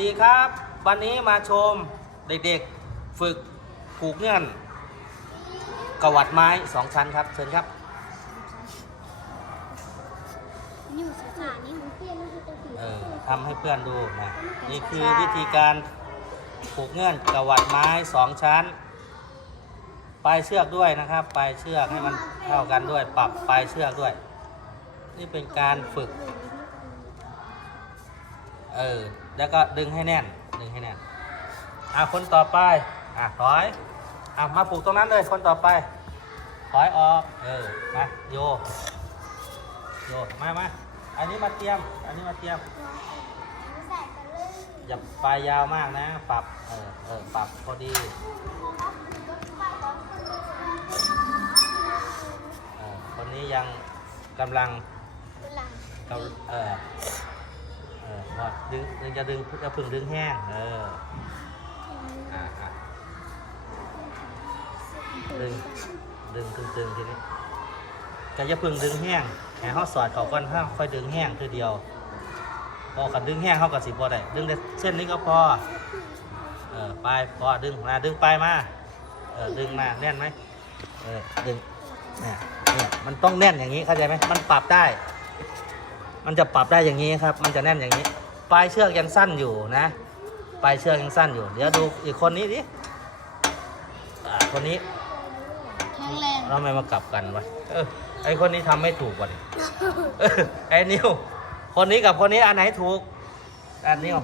ดีครับ วันนี้มาชมเด็กๆฝึกผูกเงื่อนกวัดไม้สองชั้นครับ เชิญครับนิ้วสานี่มันเปลี่ยนมันจะสีเออทำให้เพื่อนดูนะนี่คือวิธีการผูกเงื่อนกวัดไม้สองชั้น ปลายเชือกด้วยนะครับ ปลายเชือกให้มันเท่ากันด้วย ปรับปลายเชือกด้วย นี่เป็นการฝึก เออ แล้วก็ดึงให้แน่น ดึงให้แน่น อะคนต่อไป อะถอย อะมาปลูกตรงนั้นเลย คนต่อไป ถอยออก เออ มาโย โย มามาอันนี้มาเตรียม อันนี้มาเตรียมใส่กันเลยอย่าปลายยาวมากนะ ปรับ เออ เออ ปรับพอดี เออ คนนี้ยังกำลังหลังเราเออเออพอ ดึงจะดึงจะพึ่งดึงแห้ง เอออ่าดึงดึงดึงดึงทีนี้ก็จะพึ่งดึงแห้งแห้เขาสอดเขาก่อนถ้าค่อยดึงแห้งคือเดียวพอขัดดึงแห้งเขากับสิพอได้ดึงเส้นนี้ก็พอเออปลายพอดึงมาดึงปลายมาเออดึงมาแน่นไหมเออดึงเนี่ยเนี่ยมันต้องแน่นอย่างนี้เข้าใจไหมมันปรับได้ มันจะปรับได้อย่างนี้ครับ มันจะแน่นอย่างนี้ ปลายเชือกยังสั้นอยู่นะ ปลายเชือกยังสั้นอยู่ เดี๋ยวดูอีกคนนี้ดิอ่าคนนี้แข็งแรงเราไม่มากลับกันวะเออไอคนนี้ทำไม่ถูกว่ะนี่เออไอ้นิวคนนี้กับคนนี้อันไหนถูกอันนิว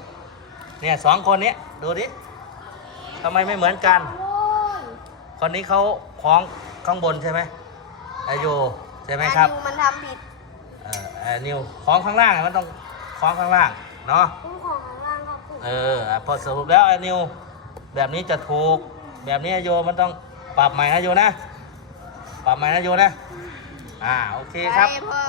เนี่ยสองคนนี้ดูดิทำไมไม่เหมือนกันโอ้ยคนนี้เขาคล้องข้างบนใช่ไหมไอโยใช่ไหมครับ อันนี้มันทำผิด เออไอนิวคล้องข้างล่างมันต้องคล้องข้างล่าง เนาะคุ้มของข้างล่างครับผมเอออะพอสรุปแล้วไอ้นิว แบบนี้จะถูก แบบนี้ไอ้โยมันต้องปรับใหม่นะโยนะ ปรับใหม่นะโยนะ อ่าโอเคครับไปพ่อ